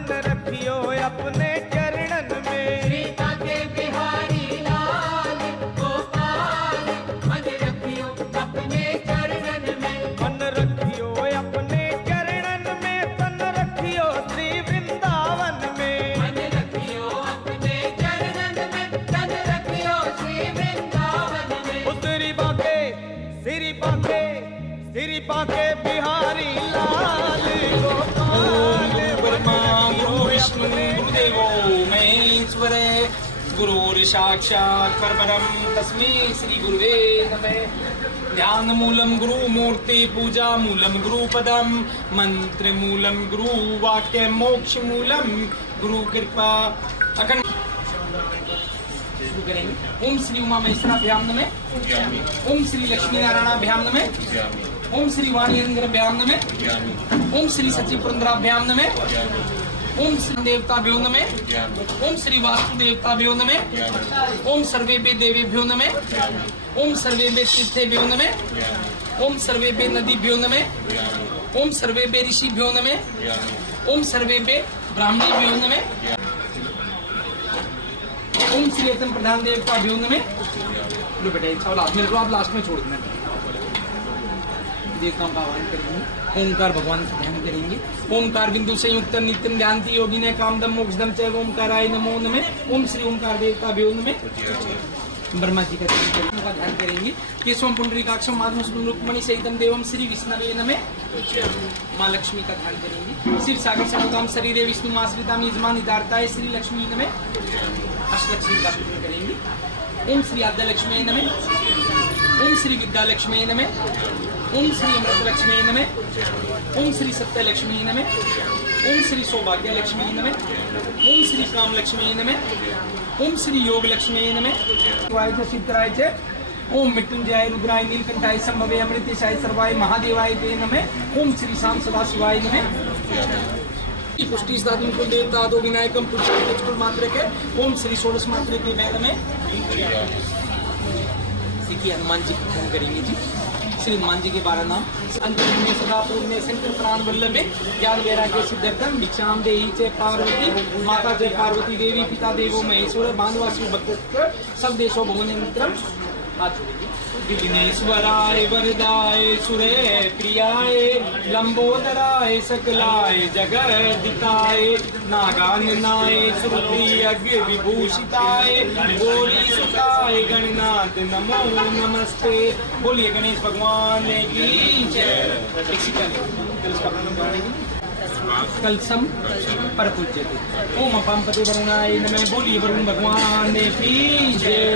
मन रखियो अपने चरणन में। सीता के बिहारी लाल गोपाल मन रखियो अपने चरणन में। मन रखियो अपने चरणन में, तन रखियो श्री वृंदावन में। मन रखियो अपने चरणन में, तन रखियो श्री वृंदावन में। सिरी बाके सिरी बाके सिरी बाके बिहारी लाल गोपाल ब्रह्मा गुरु विष्णु गुरुदेवो महेश्वर गुरुर् साक्षात् परब्रह्म तस्मै श्री गुरुवे नमः। ध्यान मूलम गुरु मूर्ति पूजा मूलम गुरु पदम मंत्र मूलम गुरु वाक्य मोक्ष मूलम गुरु कृपा अखंड। शुरू करेंगे। ओम श्री उमा महेश्वराभ्याम नमः। ओम श्री लक्ष्मी नारायणाभ्याम नमः। ओम श्री वाणीन्द्रभ्याम नमः। ओम श्री सचिव पुरंदराभ्याम नमः। ओम श्री देवताभ्यो नमः। ओम श्री वासुदेवताभ्यो नमः। ओम सर्वेभ्यो देवेभ्यो नमः। ओम सर्वेभ्यो तीर्थेभ्यो नमः। ओम सर्वेभ्यो नदीभ्यो नमः। ओम सर्वेभ्यो ऋषिभ्यो नमः। ओम सर्वेभ्यो ब्राह्मणेभ्यो नमः। ओम श्री एकदम प्रधान देवताभ्यो नमः। लो बेटा चावल मेरे को आप लास्ट में छोड़ देना। देवताओं का आह्वान करेंगे। ओंकार भगवान का ध्यान करेंगे। ओंकार बिंदु संयुक्त नित्यम ध्यानती योगी ने कामदम मोक्षदम च ओंकाराय नमो नमः। ओम श्री ओंकार देवताभ्यो नमः। ब्रह्मा जी का ध्यान करेंगे। केशवम पुंडरीकाक्षम माधवम रुक्मणी सहितम देवम श्री विष्णवे नमः। माँ लक्ष्मी का ध्यान करेंगे। शिव सागर समुदाम शरीरे विष्णु माश्रिताम यजमान हितार्थाय श्री लक्ष्मी नमः। अष्टलक्ष्मी का पूजन करेंगे। ओम श्री आद्य लक्ष्मी नमः। ओम श्री विद्या लक्ष्मी नमः। ओम श्री अमृत लक्ष्मी नमः। ओम श्री सत्य लक्ष्मी नमः। ओम श्री सौभाग्य लक्ष्मी नमः। ओम श्री काम लक्ष्मी नमः। ओम श्री योग लक्ष्मी नमः। वाय च सिद्धराय च ओम मृत्युंजय रुद्राय नीलकंठाय संभवे अमृतेशाय सर्वाय महादेवाय ते नमः। ओम श्री शाम सदा शिवाय नमः। पुष्टि साधन कुल देवता दो विनायकम पुष्टि मात्र के ओम श्री षोडश मात्र के वेद में देखिए हनुमान जी का ध्यान करेंगे जी। श्री हनुमान जी के 12 नाम। अंतरिक्ष में सदा पूर्व में शंकर प्राण वल्लभे ज्ञान वैराग्य सिद्ध्यर्थम भिक्षाम देहि च पार्वती माता च पार्वती देवी पिता देवो महेश्वर बांधवासु भक्त सब देशो भुवनेन्द्रम। विघ्नेश्वराय वरदाय सुरे प्रियाय लंबोदराय सकलाय जगदिताय नागाननाय सुरप्रिय अग्नि विभूषिताय गौरी सुताय गणनाथ नमो नमस्ते। बोलिए गणेश भगवान की जय। कलसम पर पूज्यते। ओम अपांपते वरुणाय नमः। बोलिए वरुण भगवान की जय।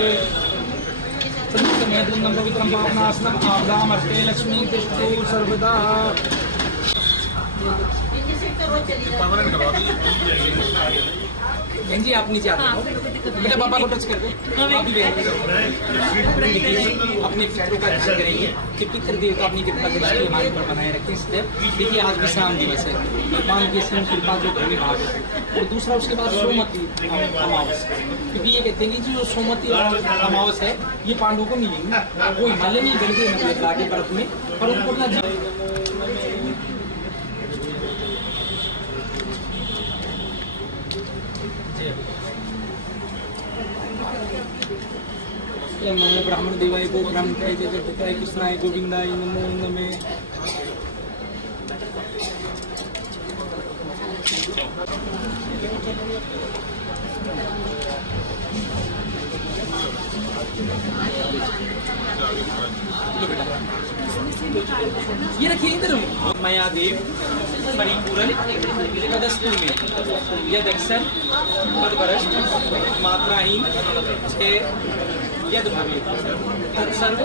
पवित्रम पावनासनम आभ्राम अर्थे लक्ष्मी तिष्ठतु सर्वदा। जी आप नीचे आते बेटा पापा को टच कर दो। अपने फोटो का ध्यान करेंगे कि पितृ देवता अपनी कृपा दृष्टि हमारे ऊपर बनाए रखें। इसलिए देखिए आज विश्राम दिवस है। भगवान की सिंह कृपा जो घर में भाग है। और दूसरा उसके बाद सोमवती अमावस, क्योंकि ये कहते हैं कि जो सोमवती अमावस है ये पांडवों को मिलेंगी। वो हिमालय में गल गए मतलब आगे बर्फ में, पर उनको अपना नमो ब्राह्मण देवाय गो ब्राह्मणाय जगद्धाय कृष्णाय गोविंदाय नमो नमः। ये रखिए इधर। माया देव परिपूरन कदस्तूर में यद अक्षर पदभ्रष्ट मात्राहीन यद भवे तत्सर्व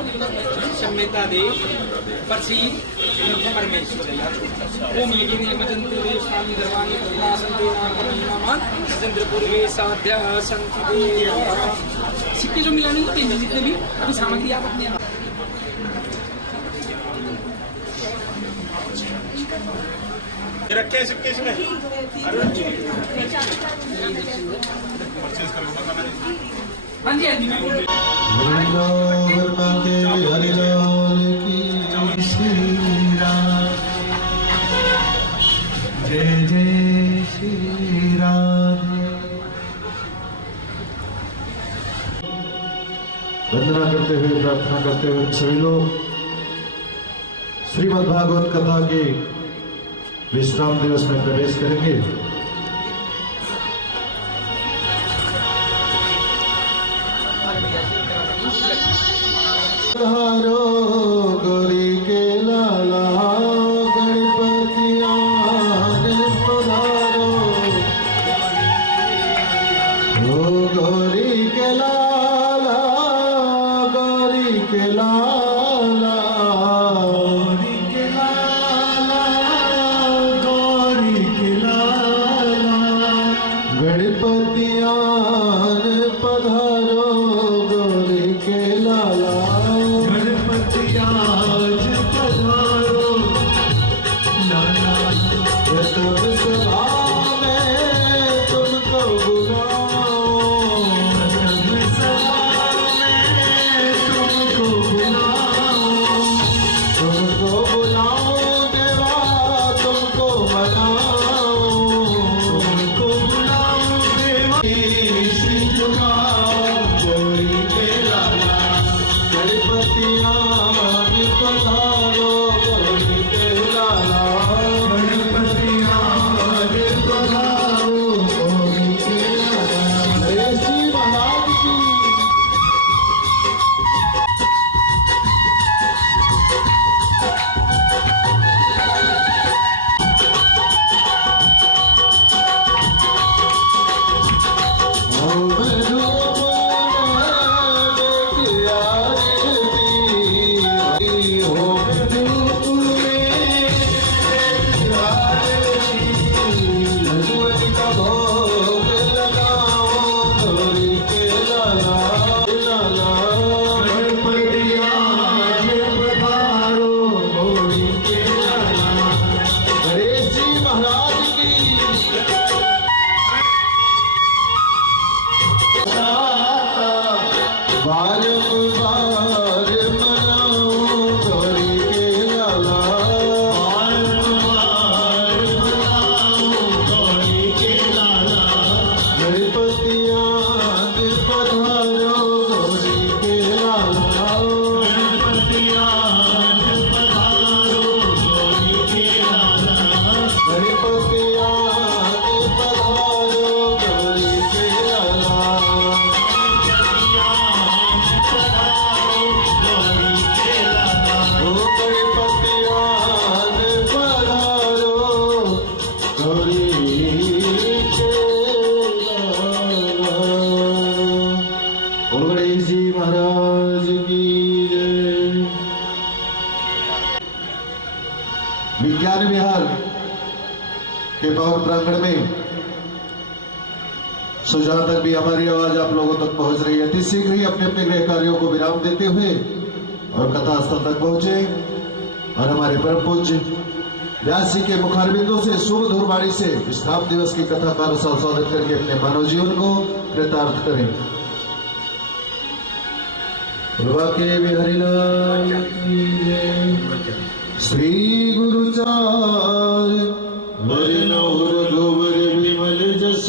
क्षम्यता देव प्रसीद परमेश्वर। ओम यज्ञ मजंते देशानि धर्माणि पद्मासन्ते नामान चंद्रपूर्वे साध्या संति देव। सिक्के जो मिलानी होते हैं जितने भी अभी सामग्री आप अपने रखे सिक्के इसमें। हाँ जी हरिलाल की श्री राम जय जय श्री वंदना करते हुए प्रार्थना करते हुए सभी लोग श्रीमद् भागवत कथा के विश्राम दिवस में प्रवेश करेंगे। पधारो गौरी के लाला गणपति आने पधारो, ओ गौरी के लाला गौरी के लाला गौरी के लाला गौरी के लाला गणपति आने पधारो गौरी के लाला गणपति आज पधारो लाला। तब सभा में तुमको बुलाओ, तब सभा में तुमको बुलाओ, तुमको बुलाओ देवा तुमको मनाओ, तुमको बुलाओ देवा श्री झुकाओ गौरी के लाला गणपति आने पधारो गौरी के लाला गणपति आने पधारो गौरी के लाला। जय श्री महाराज की। ओम धूप में आरती, ओम धूप में आरती, भगवती का भोग लगाओ गौरी के लाला लाला गणपति आज पधारो गौरी के लाला। गणेश जी महाराज की। बारंबार मनाओ गौरी के लाला, बारंबार मनाओ गौरी के लाला। गणपति आने पधारो गौरी के लाला, गणपति आने पधारो गौरी के लाला, गणपति आने पधारो गौरी के लाला। ओ गणपति आने पधारो गौरी के लाला। और गणेश जी महाराज की जय। विज्ञान विहार के भवन प्रांगण में सो जहां तक भी हमारी आवाज आप लोगों तक पहुंच रही है, अति शीघ्र ही अपने अपने गृह कार्यों को विराम देते हुए और कथा स्थल तक पहुंचे और हमारे परम पूज्य व्यास जी के मुखारबिंदों से शुभ धूरवाणी से विश्राम दिवस की कथा का स्वागत करके अपने मानव जीवन को कृतार्थ करें। प्रभा के बिहारी लाल की जय। श्री गुरुचार वरनौर गोबर विमल जस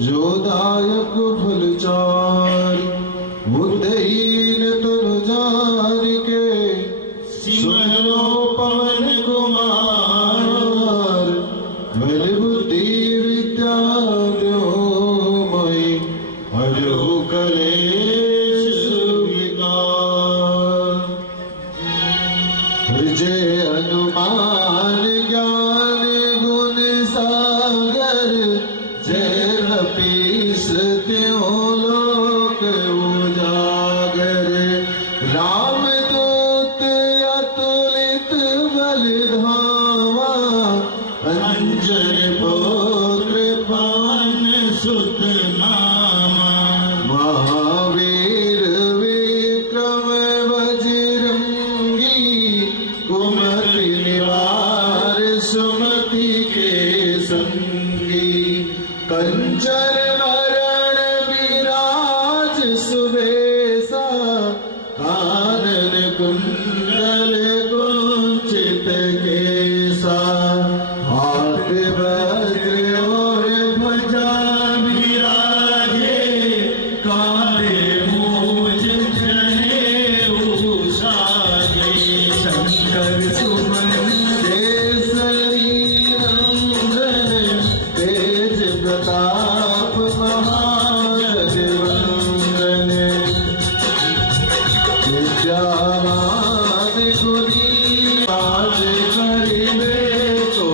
जो दायक फलचार, बुद्धहीन तनुजार के सिमरो पवन कुमार, बल बुद्धि विद्या दो मई हरो कलेश विकार। जय हनुमान ज्ञान गुण सागर, जय कपीस त्यों लोक उजागर। रामदूत अतुलित बल धामा, अंजन पुत्र पवन सुत नामा। महावीर विक्रम बजरंगी, कुमति निवार सुमति के संगी। कंचन वरण विराज सुबेसा, कानन कुंडल कुंचित केसा। हाथ वज्र और ध्वजा विराजे, काले मूंछ जने प्रताप महाजगवंदन विद्यावान गुणी आज करिबे तो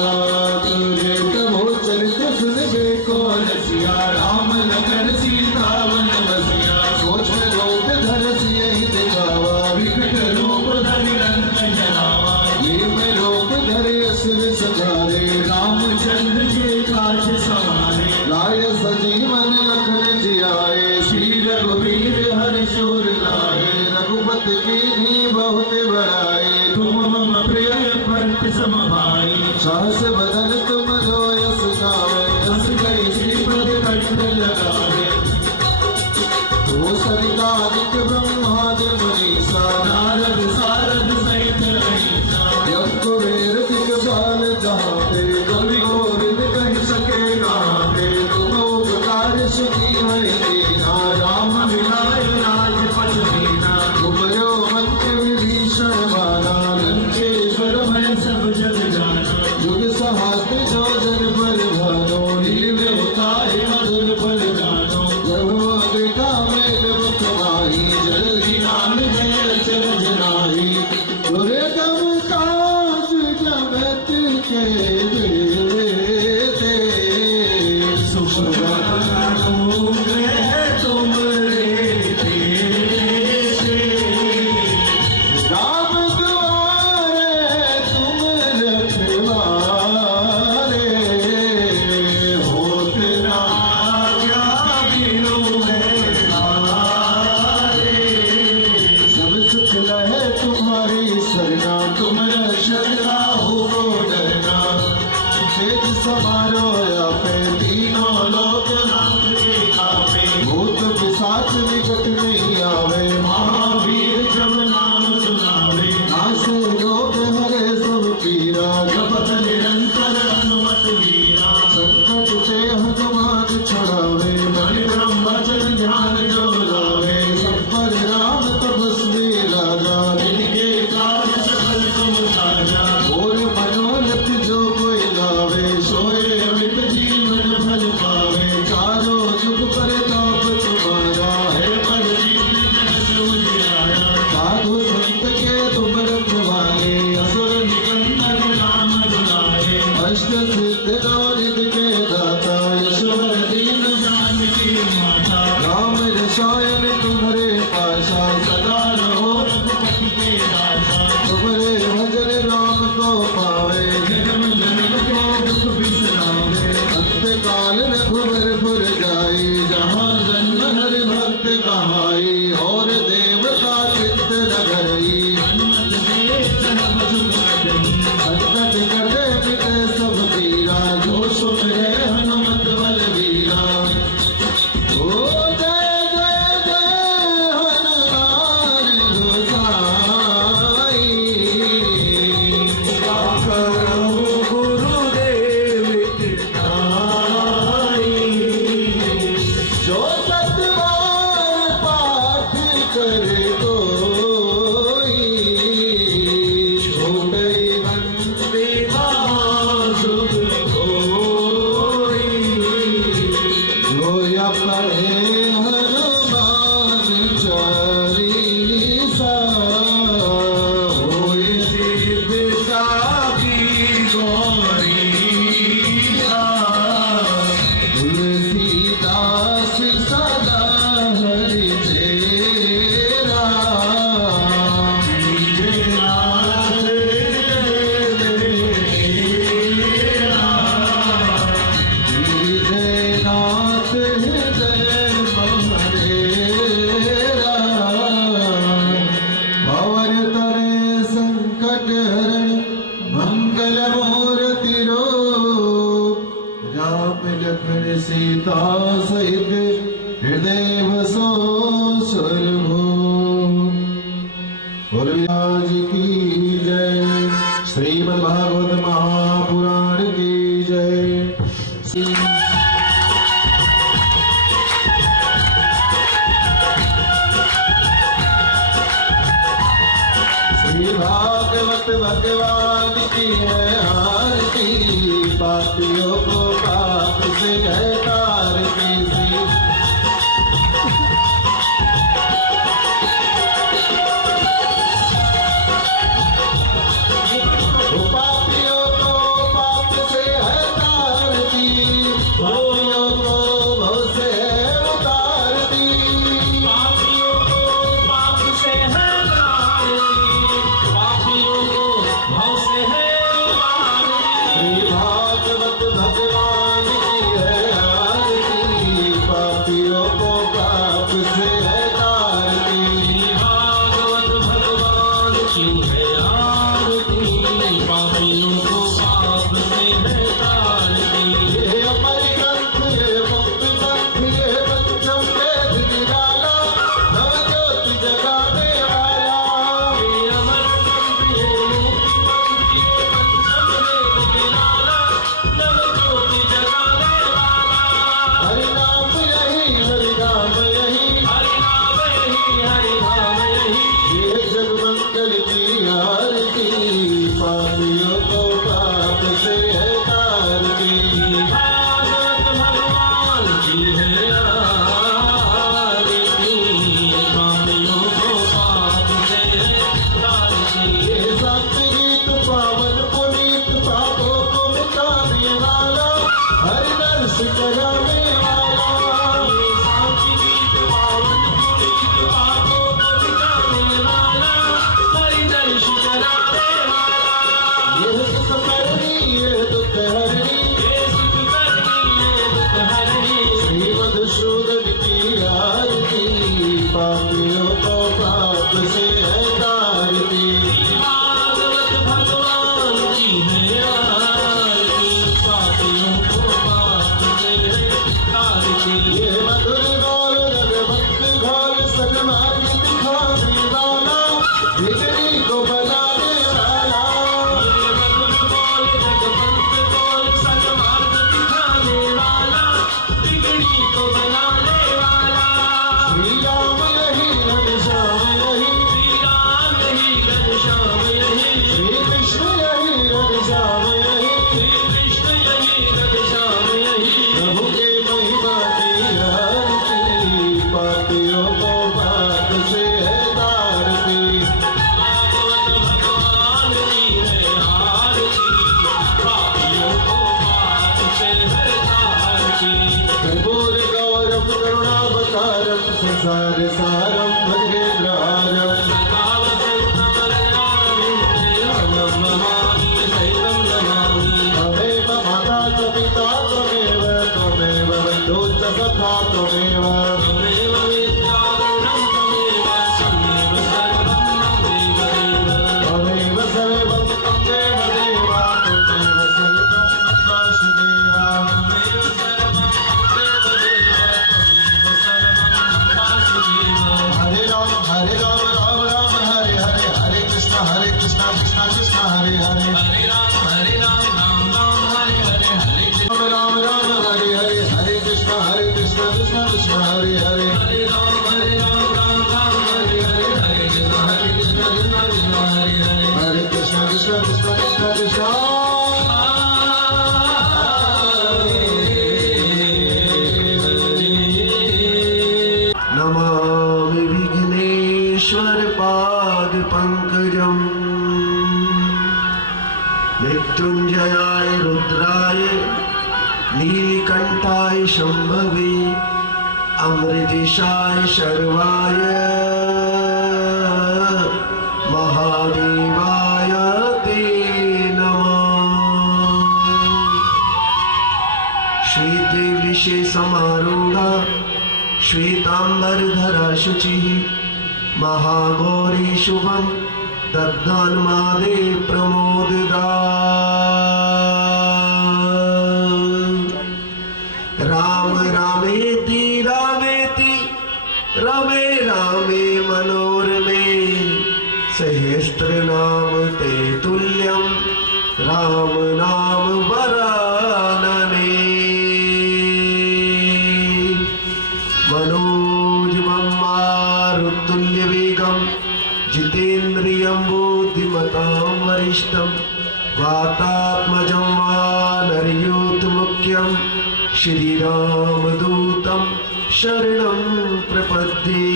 आतुर प्रभु चरित सुनबे को रसिया राम लगन सीता वन बसिया सोच में रोग धर सियहि दिखावा विकट रूप धरि रंग जनावा ये में रोग धरे असुर सजारे रामचंद्र के काज सवारे लाय सजीवन लखन जियाए श्री रघुवीर हरि शूर लाए रघुपति कीन्ही बहुत बड़ाई तुम मम प्रिय भरत सम भाई सहस बदन तुम जो यस गावे यस गई श्रीपद कंठ लगावे तो सरितादिक ब्रह्मादि मुनीसा नारद सारद सहित अहिसा यम कुबेर दिग्पाल जहाते कवि गोविंद कहि सके गाते तुम उपकार सुनी है दीना राम मिलाय राजपथ दीना तुमरो मंत्र विभीषण माना लंकेश्वर भय सब जग जाना युग सहस्त्र जो जन पर भानो नील उतारे मधुर पर गानो प्रभु देखा मेल मुख माही जल ज्ञान जय चर जनाही तुरे कम काज जगत के देते सुख तुम राम द्वारे तुम रखवारे होत ना क्या बिनु है हारे सब सुख लहे तुम्हारी सरना तुम रक्षना हो डरना तेज समारो या पे तीनों लोक नाथ के कापे भूत पिशाच निकट नहीं आवे महावीर जब नाम सुनावे नासे रोग हरे सब पीरा जपत निरंतर हनुमत वीरा संकट से हनुमान छुड़ावे मन ब्रह्मचर्य ध्यान जो लावे सब पर राम तपस्वी राजा जिनके कार्य सकल तुम साजा और मनोरथ जो कोई लावे सोए अमित जीवन फल पावे चारों जुग पर ताप तुम्हारा है पर साधु संत के तुम रखवाले असुर निकंदन नाम दुलारे अष्ट सिद्ध गौरिद के दाता यशोर दीन जानकी माता राम रसायन तुम्हारे पाशा सदा रहो रघुपति के दासा तुम्हारे भजन राम को पावे जन्म जन्म के दुख बिसरावे अंत काल रघुवर पुर जाई जहाँ जन्म हरि भक्त कहाई और देवता चित्त नगरई हनुमत से जन्म सुख जनी संकट कटे पिटे सब पीरा जो सुख है हनुमत बलवीरा ओ जय जय जय हनुमान गोसाई करो गुरुदेव कृपाई जो सतबार पाठ करे कोई छोड़ई वंदे महासुख कोई जो या पढ़े हनुमान चालीसा होय सिद्ध साखी गौरीसा तुलसीदास सदा हरि तेरा नाथ नाथ हृदय ममरेरा भवन तरे संकट हरण मंगल मूर्ति रूप राम लखन सीता सहित हृदय बसो स्वरूप गुरुराज की जय श्रीमद् भागवत महापुराण की जय श्री भागवत भगवान की है आरती पापियों को पाप से कराने वाला, ये सांची गीत पावन पुनीत पापों को मिटाने वाला, हरि दर्श कराने वाला। ये सुख करनी ये दुख हरनी, ये सुख करनी ये दुख हरनी, श्री मधुसूदन की आरती, पापियों को पाप से है तारती। भागवत भगवान की है आरती, पापियों को पाप से है तारती। ये मधुर बोल रघुवंश घोल सन्मार्ग दिखाने वाला, बिगड़ी को बनाने वाला, ये मधुर बोल जगवंत बोल सन्मार्ग दिखाने वाला, बिगड़ी को बनाने वाला। श्री राम यही घनश्याम यही, श्री राम यही घनश्याम यही, श्री कृष्ण यही घनश्याम यही, श्री कृष्ण यही घनश्याम यही। प्रभु के महिमा की आरती, पापियों को पाप से है तारती। भागवत भगवान की है आरती, पापियों को पाप से है तारती। कर्पूर गौरम करुणावतारम संसार सारम भजेन्द्रहारम, त्वमेव माता च पिता त्वमेव, त्वमेव बन्धु च सखा त्वमेव, त्वमेव सर्वं त्वमेव देवा, त्वमेव सर्वं वासुदेवा। हरे राम राम राम हरे हरे, हरे कृष्ण कृष्ण कृष्ण हरे हरे, राम राम राम हरे हरे, हरे कृष्ण कृष्ण कृष्ण हरे हरे, हरे कृष्ण कृष्ण कृष्ण कृष्ण कृष्ण। नमामि विघ्नेश्वर पाद पंकजम, मृत्युंजयाय रुद्राय नीलकंठाय शंभवे, अमृतेशाय शर्वाय महादेवाय ते नमः। श्वेते वृषे समारूढ़ा श्वेतांबरधरा शुचिः, महागौरी शुभं दद्दान्मादे प्रमोददा। राम रामेति रामेति रमे रामे मनोरमे, सहस्रनाम ते तुल्यं राम नाम वरानने। मनोजवं मारुतुल्यवेगं जितेन्द्रियं बुद्धिमतां वरिष्ठं, वातात्मजं वानरयूथमुख्यं, श्रीरामदूतं शरणं प्रपद्ये।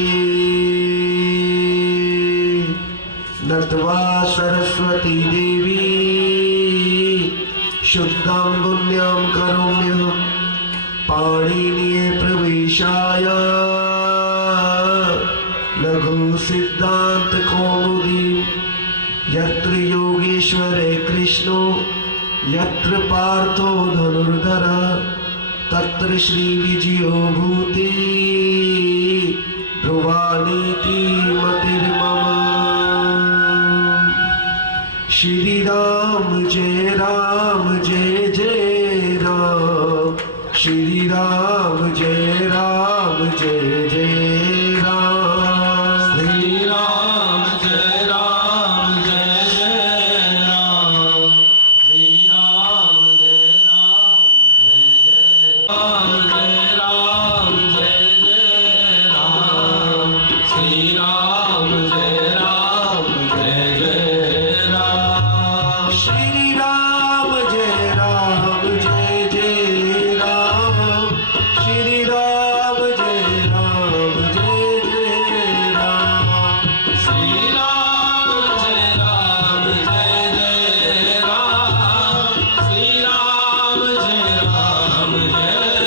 नत्वा सरस्वती देवी शुद्धां पुण्यां करोम्यहं, पाणिनीये प्रवेशाय लघु सिद्धांत कौमुदी। यत्र योगेश्वरे कृष्णो यत्र पार्थो धनुर्धर, तत्र श्री विजयो भूति ध्रुवानीति मतिर्मम। श्री राम जय जय राम, श्री राम जय जय राम, श्री राम जय जय राम, श्री राम जय जय राम जय जय राम, श्री राम जय जय राम। श्री राम जय जय राम, श्री राम जय जय राम, श्री राम जय जय राम, श्री राम जय जय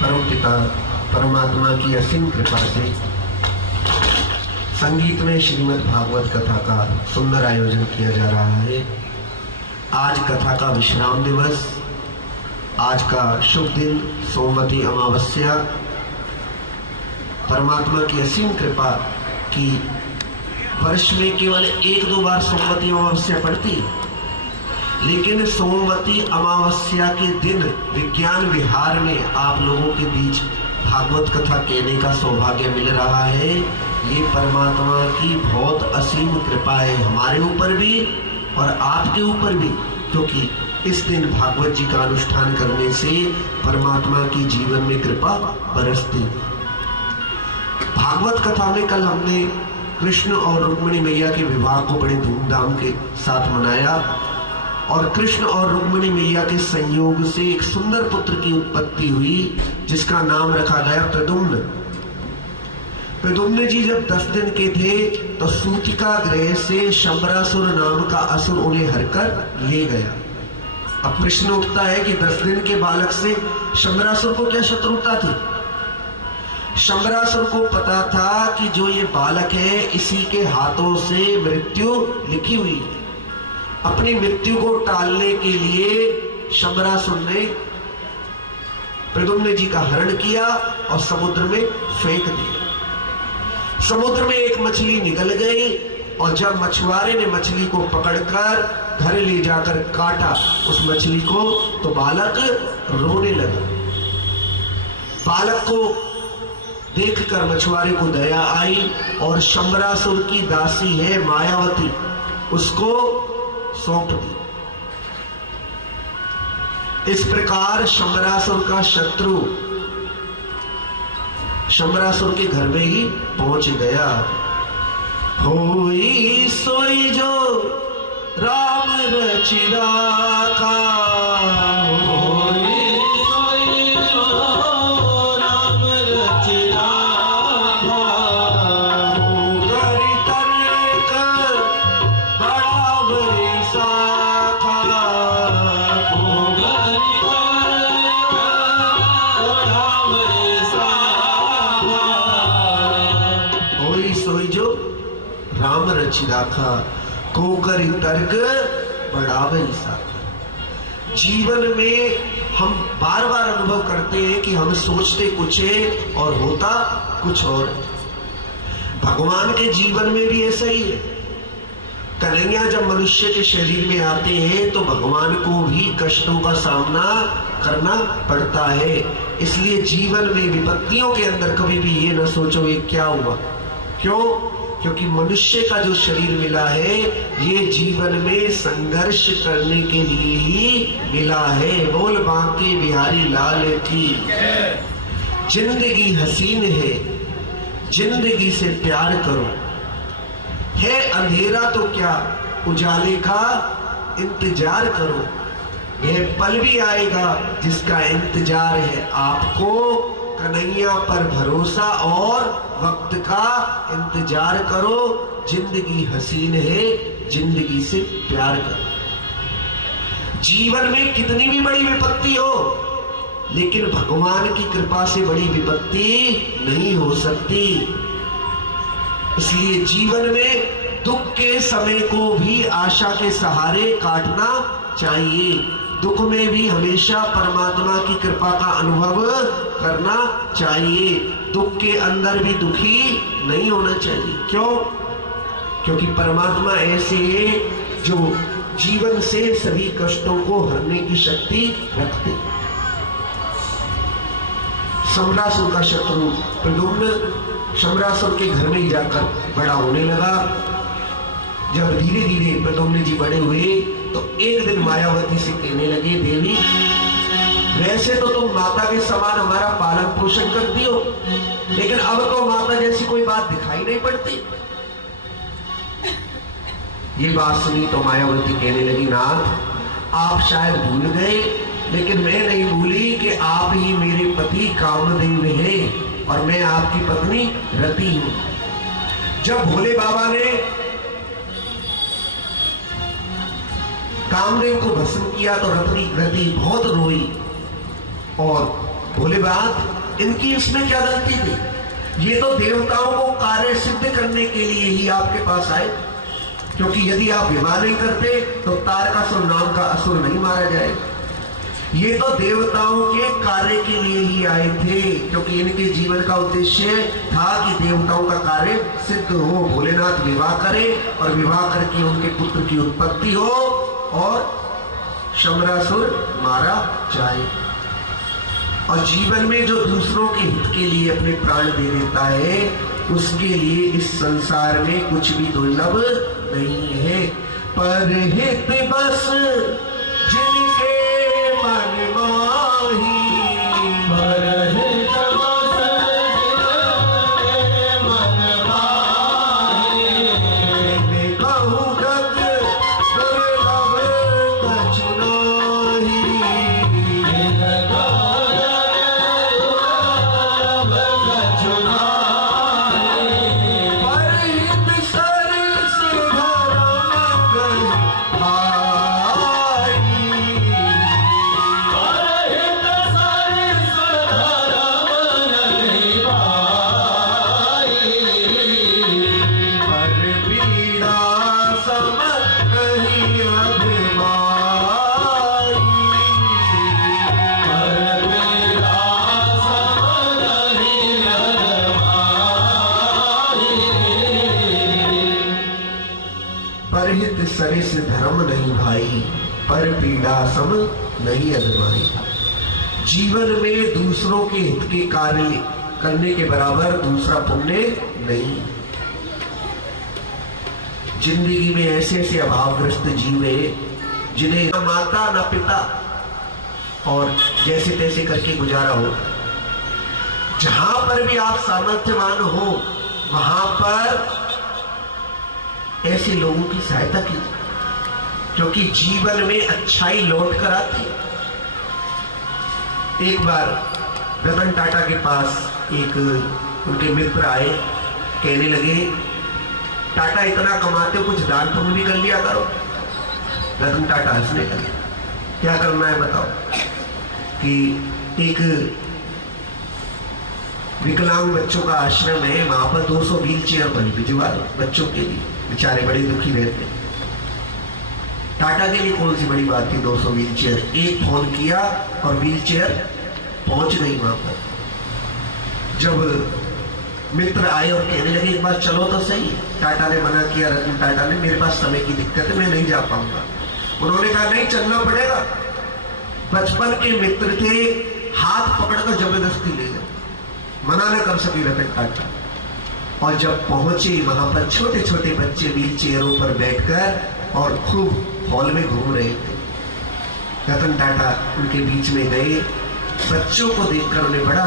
परमपिता परमात्मा की असीम कृपा से संगीत में श्रीमद् भागवत कथा का सुंदर आयोजन किया जा रहा है। आज कथा का विश्राम दिवस, आज का शुभ दिन सोमवती अमावस्या। परमात्मा की असीम कृपा की वर्ष में केवल 1-2 बार सोमवती अमावस्या पड़ती है, लेकिन सोमवती अमावस्या के दिन विज्ञान विहार में आप लोगों के बीच भागवत कथा कहने का सौभाग्य मिल रहा है। ये परमात्मा की बहुत असीम कृपा है हमारे ऊपर भी और आपके ऊपर भी, क्योंकि इस दिन भागवत जी का अनुष्ठान करने से परमात्मा की जीवन में कृपा बरसती। भागवत कथा में कल हमने कृष्ण और रुक्मिणी मैया के विवाह को बड़े धूमधाम के साथ मनाया और कृष्ण और रुक्मिणी मैया के संयोग से एक सुंदर पुत्र की उत्पत्ति हुई जिसका नाम रखा गया प्रद्युम्न। प्रद्युम्न जी जब 10 दिन के थे तो सूतिका ग्रह से शंबरासुर नाम का असुर उन्हें हरकर ले गया। अब प्रश्न उठता है कि 10 दिन के बालक से शंबरासुर को क्या शत्रुता थी? शंबरासुर को पता था कि जो ये बालक है इसी के हाथों से मृत्यु लिखी हुई है। अपनी मृत्यु को टालने के लिए शंबरासुर ने प्रद्युम्न जी का हरण किया और समुद्र में फेंक दिया। समुद्र में एक मछली निकल गई और जब मछुआरे ने मछली को पकड़कर घर ले जाकर काटा उस मछली को, तो बालक रोने लगा। बालक को देखकर मछुआरे को दया आई और शंबरासुर की दासी है मायावती, उसको सौंप दी। इस प्रकार शंबरासुर का शत्रु शंबरासुर के घर में ही पहुंच गया। होई सोई जो राम रचि राखा, होई सोई जो राम रचि राखा, होगरि तर्क बड़ा साखा, होगरि तर्क बड़ा साखा, होई सोई जो राम रचि राखा, कोकरि तर्क बढ़ावे साखा। जीवन में हम बार बार अनुभव करते हैं कि हम सोचते कुछ है और होता कुछ और। भगवान के जीवन में भी ऐसा ही है। कन्हैया जब मनुष्य के शरीर में आते हैं तो भगवान को भी कष्टों का सामना करना पड़ता है। इसलिए जीवन में विपत्तियों के अंदर कभी भी ये न सोचो ये क्या हुआ। क्यों? क्योंकि मनुष्य का जो शरीर मिला है ये जीवन में संघर्ष करने के लिए ही मिला है। बोल बांके बिहारी लाल की। जिंदगी हसीन है, जिंदगी से प्यार करो। है अंधेरा तो क्या, उजाले का इंतजार करो। यह पल भी आएगा जिसका इंतजार है आपको। कन्हैया पर भरोसा और वक्त का इंतजार करो। जिंदगी हसीन है, जिंदगी से प्यार करो। जीवन में कितनी भी बड़ी विपत्ति हो, लेकिन भगवान की कृपा से बड़ी विपत्ति नहीं हो सकती। इसलिए जीवन में दुख के समय को भी आशा के सहारे काटना चाहिए। दुख में भी हमेशा परमात्मा की कृपा का अनुभव करना चाहिए। दुख के अंदर भी दुखी नहीं होना चाहिए। क्यों? क्योंकि परमात्मा ऐसे है जो जीवन से सभी कष्टों को हरने की शक्ति रखते। शंबरासुर का शत्रु प्रद्युम्न शंबरासुर के घर में ही जाकर बड़ा होने लगा। जब धीरे धीरे प्रद्युम्न जी बड़े हुए तो एक दिन मायावती से कहने लगे, देवी वैसे तो तुम माता के समान हमारा पालन पोषण करती हो, लेकिन अब तो माता जैसी कोई बात दिखाई नहीं पड़ती। ये बात सुनी तो मायावती कहने लगी, नाथ आप शायद भूल गए, लेकिन मैं नहीं भूली कि आप ही मेरे पति कामदेव हैं और मैं आपकी पत्नी रति हूं। जब भोले बाबा ने कामदेव को भस्म किया तो रति बहुत रोई और भोले बाबा इनकी इसमें क्या गलती थी? ये तो देवताओं को कार्य सिद्ध करने के लिए ही आपके पास आए, क्योंकि यदि आप विवाह नहीं करते तो तारकासुर नाम का असुर नहीं मारा जाए। ये तो देवताओं के कार्य के लिए ही आए थे, क्योंकि इनके जीवन का उद्देश्य था कि देवताओं का कार्य सिद्ध हो, भोलेनाथ विवाह करे और विवाह करके उनके पुत्र की उत्पत्ति हो और शंबरासुर मारा जाए। और जीवन में जो दूसरों के हित के लिए अपने प्राण दे देता है, उसके लिए इस संसार में कुछ भी दुर्लभ नहीं है। पर हित बस जिनके मन माही, पर हित बस जिनके मन माही, मैं कहूँ जग दुर्लभ कछु नाही। परहित सरिस धर्म नहीं भाई, पर पीड़ा सम नहीं अजमाई। जीवन में दूसरों के हित के कार्य करने के बराबर दूसरा पुण्य नहीं। जिंदगी में ऐसे ऐसे अभावग्रस्त जीव है जिन्हें न माता न पिता और जैसे तैसे करके गुजारा हो। जहां पर भी आप सामर्थ्यवान हो वहां पर ऐसे लोगों की सहायता कीजिए, क्योंकि जीवन में अच्छाई लौट कर आती है। एक बार रतन टाटा के पास एक उनके मित्र आए, कहने लगे, टाटा इतना कमाते हो, कुछ दान पुण्य भी कर लिया करो। रतन टाटा हंसने लगे, क्या करना है बताओ? कि एक विकलांग बच्चों का आश्रम है, वहां पर 200 व्हील चेयर बनी भिजवा दो बच्चों के लिए, बेचारे बड़े दुखी रहते। टाटा के लिए कौन सी बड़ी बात थी 200 व्हील चेयर? एक फोन किया और व्हील चेयर पहुंच गई वहां पर। जब मित्र आए और कहने लगे एक बार चलो तो सही, टाटा ने मना किया। रतन टाटा ने, मेरे पास समय की दिक्कत है, मैं नहीं जा पाऊंगा। उन्होंने कहा नहीं, चलना पड़ेगा। बचपन के मित्र थे, हाथ पकड़कर जबरदस्ती ले गए, मना न कर सकी रतन टाटा। और जब पहुंचे वहां पर छोटे छोटे बच्चे व्हील चेयरों पर बैठकर और खूब हॉल में घूम रहे थे। रतन टाटा उनके बीच में गए, बच्चों को देखकर उन्हें बड़ा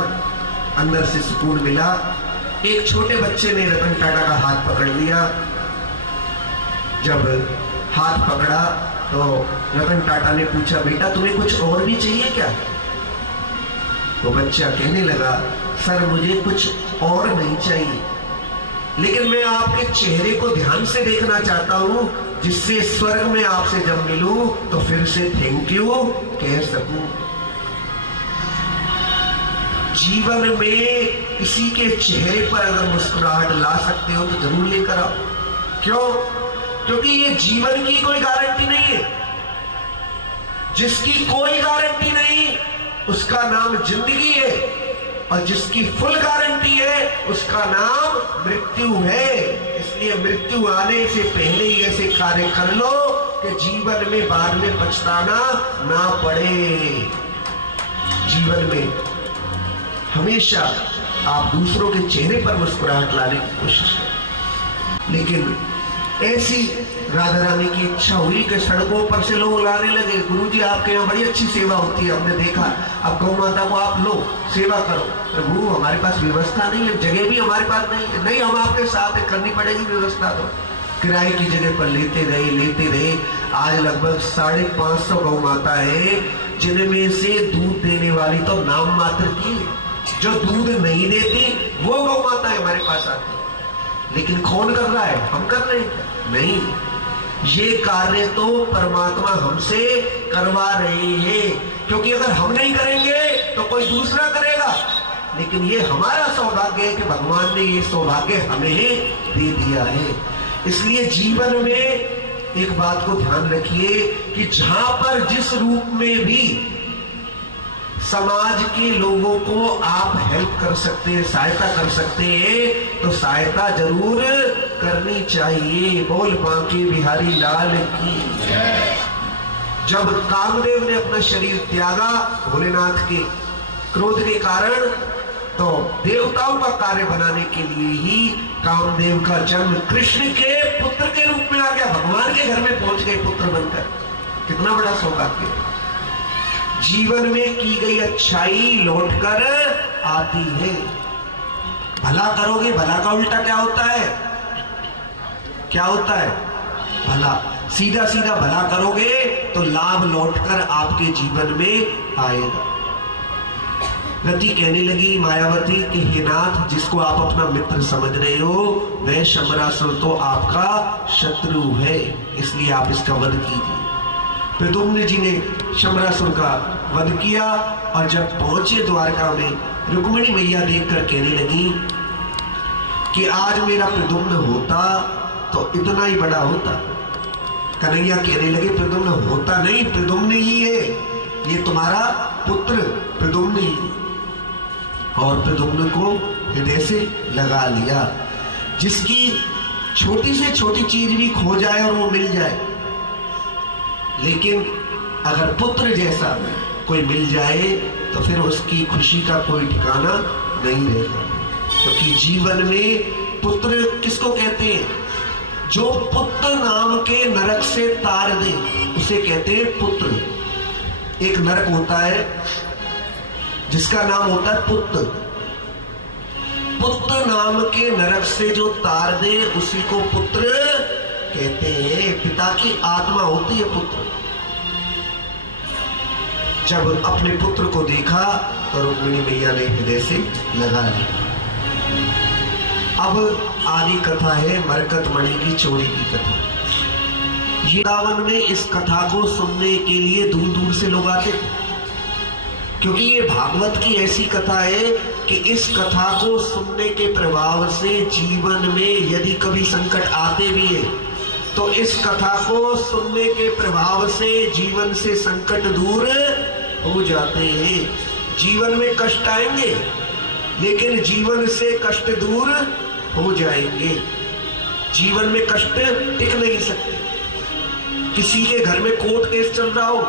अंदर से सुकून मिला। एक छोटे बच्चे ने रतन टाटा का हाथ पकड़ लिया। जब हाथ पकड़ा तो रतन टाटा ने पूछा, बेटा तुम्हें कुछ और भी चाहिए क्या? तो बच्चा कहने लगा, सर मुझे कुछ और नहीं चाहिए, लेकिन मैं आपके चेहरे को ध्यान से देखना चाहता हूं, जिससे स्वर्ग में आपसे जब मिलूं तो फिर से थैंक यू कह सकूं। जीवन में किसी के चेहरे पर अगर मुस्कुराहट ला सकते हो तो जरूर लेकर आओ। क्यों? क्योंकि ये जीवन की कोई गारंटी नहीं है। जिसकी कोई गारंटी नहीं उसका नाम जिंदगी है, और जिसकी फुल गारंटी है उसका नाम मृत्यु है। इसलिए मृत्यु आने से पहले ही ऐसे कार्य कर लो कि जीवन में बाद में पछताना ना पड़े। जीवन में हमेशा आप दूसरों के चेहरे पर मुस्कुराहट लाने की कोशिश करें, लेकिन ऐसी राधा रानी की इच्छा हुई कि सड़कों पर से लोग लाने लगे, गुरुजी आपके यहाँ बड़ी अच्छी सेवा होती है, हमने देखा, अब गौ माता को आप लो सेवा करो। प्रभु हमारे पास व्यवस्था नहीं है, जगह भी हमारे पास नहीं है। नहीं, हम आपके साथ है, करनी पड़ेगी व्यवस्था। तो किराए की जगह पर लेते रहे। आज लगभग 550 गौ माता है, जिनमें से दूध देने वाली तो नाम मात्र की है। जो दूध नहीं देती वो गौ माता हमारे पास आती है, लेकिन कौन कर रहा है? हम कर रहे हैं? नहीं, ये कार्य तो परमात्मा हमसे करवा रहे हैं, क्योंकि अगर हम नहीं करेंगे तो कोई दूसरा करेगा। लेकिन ये हमारा सौभाग्य है कि भगवान ने ये सौभाग्य हमें दे दिया है। इसलिए जीवन में एक बात को ध्यान रखिए कि जहां पर जिस रूप में भी समाज के लोगों को आप हेल्प कर सकते हैं, सहायता कर सकते हैं, तो सहायता जरूर करनी चाहिए। बोल बांके बिहारी लाल की। जब कामदेव ने अपना शरीर त्यागा भोलेनाथ के क्रोध के कारण, तो देवताओं का कार्य बनाने के लिए ही कामदेव का जन्म कृष्ण के पुत्र के रूप में आ गया। भगवान के घर में पहुंच गए पुत्र बनकर। कितना बड़ा सौभाग्य। जीवन में की गई अच्छाई लौटकर आती है। भला करोगे, भला का उल्टा क्या होता है? क्या होता है? भला। सीधा सीधा भला करोगे तो लाभ लौटकर आपके जीवन में आएगा। रति कहने लगी मायावती कि हे नाथ, जिसको आप अपना मित्र समझ रहे हो वह शंबरासुर तो आपका शत्रु है, इसलिए आप इसका वध कीजिए। प्रद्युम्न जी ने शंबरासुर का वध किया, और जब पहुंचे द्वारका में रुक्मिणी मैया देखकर कहने लगी कि आज मेरा प्रद्युम्न होता तो इतना ही बड़ा होता। कन्हैया कहने लगे प्रद्युम्न होता नहीं, प्रद्युम्न ही है, ये तुम्हारा पुत्र प्रद्युम्न ही। और प्रद्युम्न को हृदय से लगा लिया। जिसकी छोटी से छोटी चीज भी खो जाए और वो मिल जाए, लेकिन अगर पुत्र जैसा कोई मिल जाए तो फिर उसकी खुशी का कोई ठिकाना नहीं रहेगा। क्योंकि जीवन में पुत्र किसको कहते हैं? जो पुत्र नाम के नरक से तार दे उसे कहते हैं पुत्र। एक नरक होता है जिसका नाम होता है पुत्र। पुत्र नाम के नरक से जो तार दे उसी को पुत्र कहते हैं। पिता की आत्मा होती है पुत्र। जब अपने पुत्र को देखा तो रुक्मिणी मैया ने हृदय से लगा लिया। अब आदि कथा है मरकत मणि की चोरी की कथा। ये वृंदावन में इस कथा को सुनने के लिए दूर दूर से लोग आते थे, क्योंकि ये भागवत की ऐसी कथा है कि इस कथा को सुनने के प्रभाव से जीवन में यदि कभी संकट आते भी है तो इस कथा को सुनने के प्रभाव से जीवन से संकट दूर हो जाते हैं। जीवन में कष्ट आएंगे लेकिन जीवन से कष्ट दूर हो जाएंगे। जीवन में कष्ट टिक नहीं सकते। किसी के घर में कोर्ट केस चल रहा हो,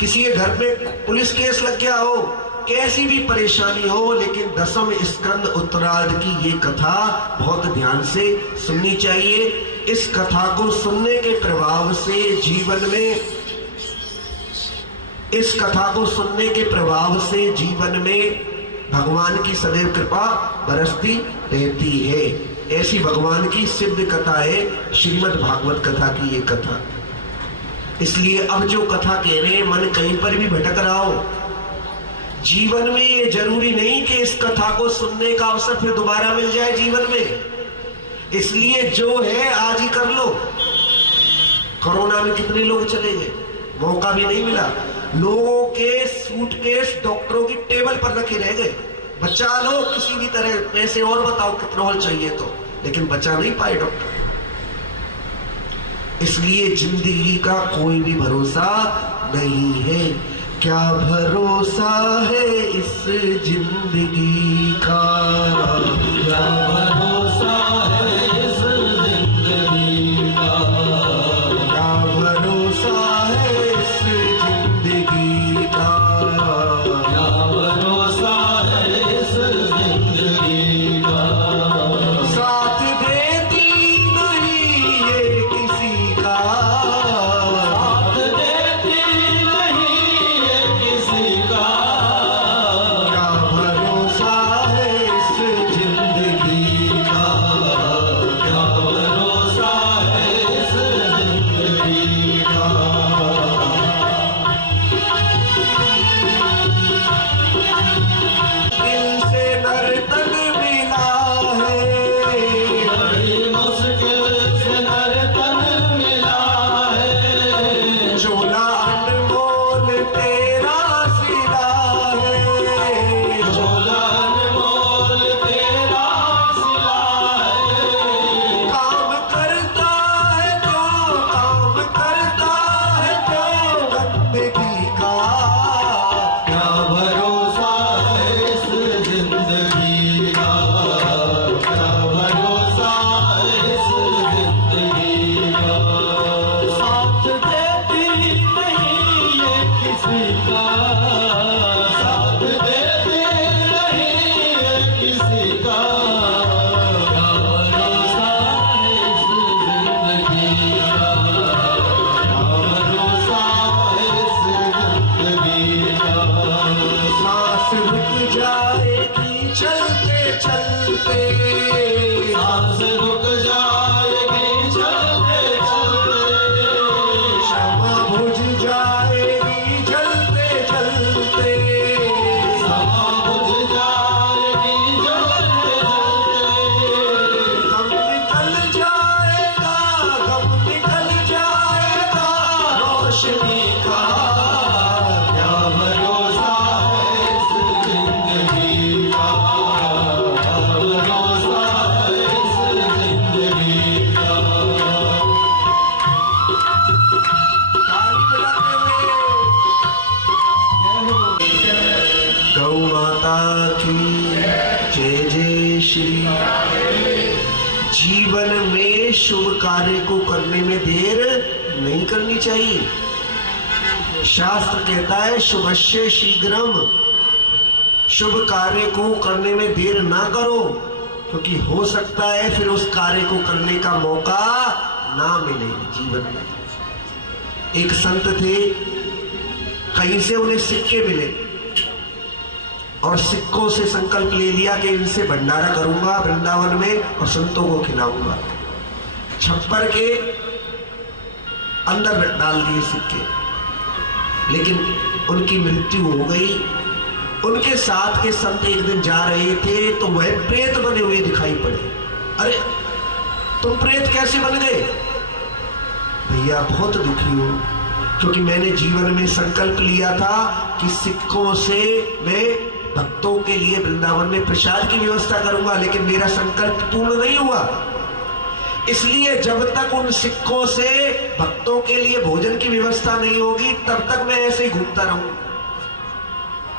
किसी के घर में पुलिस केस लग गया हो, कैसी भी परेशानी हो, लेकिन दशम स्कंद उत्तरार्ध की ये कथा बहुत ध्यान से सुननी चाहिए। इस कथा को सुनने के प्रभाव से जीवन में जीवन में भगवान की सदैव कृपा बरसती रहती है। ऐसी भगवान की सिद्ध कथा है श्रीमद् भागवत कथा की ये कथा। इसलिए अब जो कथा कह रहे हैं, मन कहीं पर भी भटक रहा हो, जीवन में ये जरूरी नहीं कि इस कथा को सुनने का अवसर फिर दोबारा मिल जाए जीवन में। इसलिए जो है आज ही कर लो। कोरोना में कितने लोग चले गए, मौका भी नहीं मिला। लोगों के सूटकेस डॉक्टरों की टेबल पर रखे रह गए। बचा लो किसी भी तरह, पैसे और बताओ कितना और चाहिए तो, लेकिन बचा नहीं पाए डॉक्टर। इसलिए जिंदगी का कोई भी भरोसा नहीं है। क्या भरोसा है इस जिंदगी का, क्या भरोसा है इस जिंदगी का, क्या भरोसा है इस जिंदगी का, क्या भरोसा है इस जिंदगी का। साथ देती नहीं जीवन में शुभ कार्य को करने में देर नहीं करनी चाहिए। शास्त्र कहता है शुभस्य शीघ्रम, शुभ कार्य को करने में देर ना करो, क्योंकि हो सकता है फिर उस कार्य को करने का मौका ना मिले जीवन में। एक संत थे, कहीं से उन्हें सिक्के मिले और सिक्कों से संकल्प ले लिया कि इनसे भंडारा करूंगा वृंदावन में और संतों को खिलाऊंगा। छप्पर के अंदर डाल दिए सिक्के, लेकिन उनकी मृत्यु हो गई। उनके साथ के संत एक दिन जा रहे थे तो वह प्रेत बने हुए दिखाई पड़े। अरे तुम प्रेत कैसे बन गए? भैया बहुत दुखी हूं, क्योंकि मैंने जीवन में संकल्प लिया था कि सिक्कों से मैं भक्तों के लिए वृंदावन में प्रसाद की व्यवस्था करूंगा, लेकिन मेरा संकल्प पूर्ण नहीं हुआ। इसलिए जब तक उन सिक्कों से भक्तों के लिए भोजन की व्यवस्था नहीं होगी तब तक मैं ऐसे ही घूमता रहूंगा।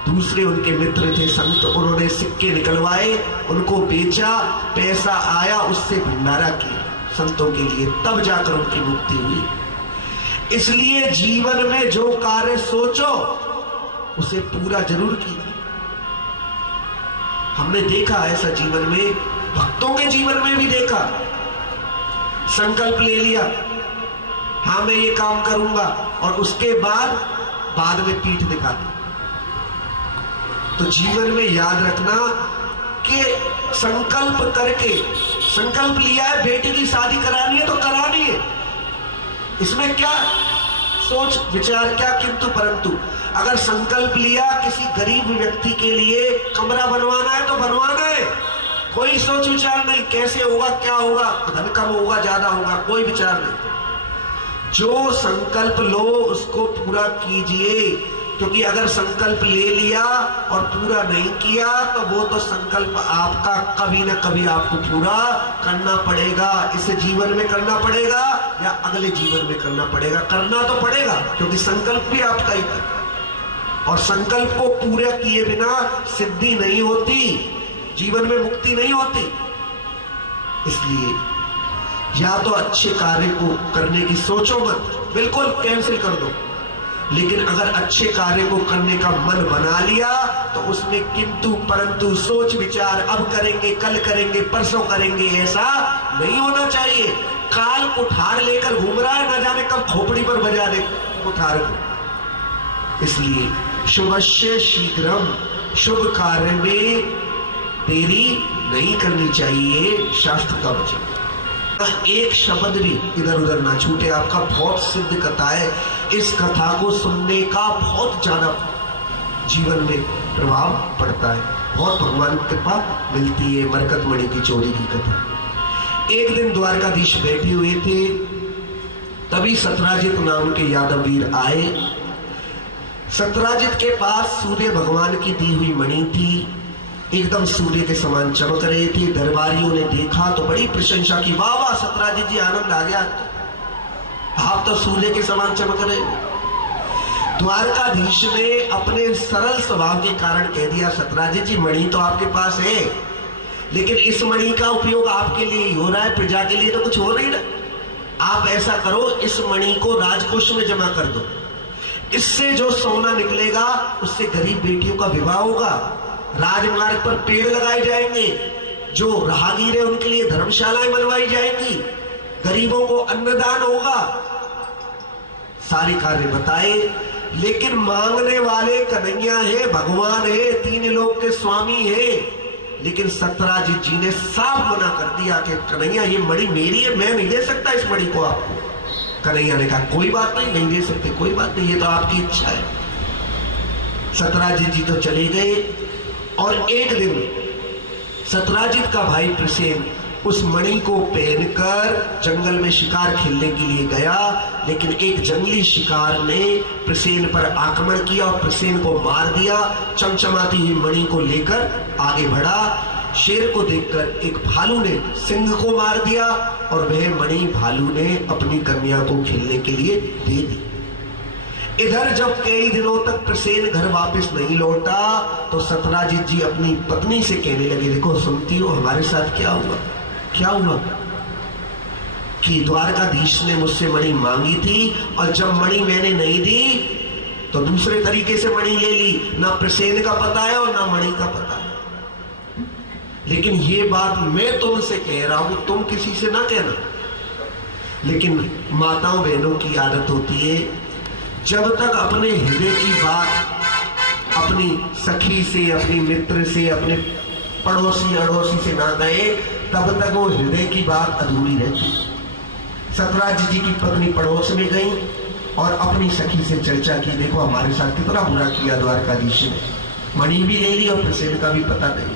दूसरे उनके मित्र थे संत, उन्होंने सिक्के निकलवाए, उनको बेचा, पैसा आया, उससे भंडारा किया संतों के लिए, तब जाकर उनकी मुक्ति हुई। इसलिए जीवन में जो कार्य सोचो उसे पूरा जरूर कीजिए। हमने देखा ऐसा जीवन में, भक्तों के जीवन में भी देखा। संकल्प ले लिया, हाँ मैं ये काम करूंगा, और उसके बाद में पीठ दिखा दी। तो जीवन में याद रखना कि संकल्प करके, संकल्प लिया है बेटी की शादी करानी है तो करानी है, इसमें क्या सोच विचार, क्या किंतु परंतु। अगर संकल्प लिया किसी गरीब व्यक्ति के लिए कमरा बनवाना है तो बनवाना है, कोई सोच विचार नहीं कैसे होगा, क्या होगा, धन कम होगा ज्यादा होगा, कोई विचार नहीं। जो संकल्प लो उसको पूरा कीजिए, क्योंकि अगर संकल्प ले लिया और पूरा नहीं किया तो वो तो संकल्प आपका कभी ना कभी आपको पूरा करना पड़ेगा। इसे जीवन में करना पड़ेगा या अगले जीवन में करना पड़ेगा, करना तो पड़ेगा, क्योंकि संकल्प भी आपका ही था। और संकल्प को पूरा किए बिना सिद्धि नहीं होती, जीवन में मुक्ति नहीं होती। इसलिए या तो अच्छे कार्य को करने की सोचो मत, बिल्कुल कैंसिल कर दो, लेकिन अगर अच्छे कार्य को करने का मन बना लिया तो उसमें किंतु परंतु सोच विचार, अब करेंगे, कल करेंगे, परसों करेंगे, ऐसा नहीं होना चाहिए। काल कुठार लेकर घूम रहा है, न जाने कब खोपड़ी पर बजा दे कुठार को। इसलिए शुभस्य शीघ्रम, शुभ कार्य में देरी नहीं करनी चाहिए, शास्त्र का वचन। एक शब्द भी इधर उधर ना छूटे। आपका बहुत सिद्ध कथा है, इस कथा को सुनने का बहुत ज्यादा जीवन में प्रभाव पड़ता है, बहुत भगवान की कृपा मिलती है। मरकतमणि की चोरी की कथा। एक दिन द्वारकाधीश बैठे हुए थे, तभी सत्राजित नाम के यादव वीर आए। सत्राजित के पास सूर्य भगवान की दी हुई मणि थी, एकदम सूर्य के समान चमक रहे थे। दरबारियों ने देखा तो बड़ी प्रशंसा की, वाह वाह सत्राजित जी, आनंद आ गया, आप तो सूर्य के समान चमक रहे। द्वारकाधीश ने अपने सरल स्वभाव के कारण कह दिया, सत्राजित जी मणि तो आपके पास है, लेकिन इस मणि का उपयोग आपके लिए ही हो रहा है, प्रजा के लिए तो कुछ हो नहीं ना। आप ऐसा करो, इस मणि को राजकोष में जमा कर दो, इससे जो सोना निकलेगा उससे गरीब बेटियों का विवाह होगा, राजमार्ग पर पेड़ लगाए जाएंगे, जो राहगीर है उनके लिए धर्मशालाएं बनवाई जाएंगी, गरीबों को अन्नदान होगा। सारे कार्य बताए, लेकिन मांगने वाले कन्हैया है, भगवान है, तीन लोक के स्वामी है। लेकिन सत्राजित जी ने साफ मना कर दिया कि कन्हैया ये मणि मेरी है, मैं नहीं दे सकता इस मणि को आपको। कन्हैया ने कहा कोई बात नहीं, नहीं दे सकते, कोई बात नहीं, ये तो आपकी इच्छा है। सत्राजित जी तो चले गए और एक दिन सत्राजित का भाई प्रसेन उस मणि को पहनकर जंगल में शिकार खेलने के लिए गया, लेकिन एक जंगली शिकार ने प्रसेन पर आक्रमण किया और प्रसेन को मार दिया। चमचमाती हुई मणि को लेकर आगे बढ़ा। शेर को देखकर एक भालू ने सिंह को मार दिया और वह मणि भालू ने अपनी कन्या को खेलने के लिए दे दी। इधर जब कई दिनों तक प्रसेन घर वापस नहीं लौटा तो सत्राजित जी अपनी पत्नी से कहने लगे, देखो सुनती हो हमारे साथ क्या हुआ, क्या हुआ? कि द्वारकाधीश ने मुझसे मणि मांगी थी और जब मणि मैंने नहीं दी तो दूसरे तरीके से मणि ले ली। ना प्रसेन का पता है और ना मणि का पता है। लेकिन ये बात मैं तुमसे कह रहा हूं, तुम किसी से ना कहना। लेकिन माताओं बहनों की आदत होती है, जब तक अपने हृदय की बात अपनी सखी से, अपनी मित्र से, अपने पड़ोसी अड़ोसी से ना कहे, तब तक वो हृदय की बात अधूरी रहती। सतराज जी की पत्नी पड़ोस में गई और अपनी सखी से चर्चा की, देखो हमारे साथ कितना बुरा किया द्वारकाधीश ने, मणि भी ले ली और प्रसेन का भी पता नहीं।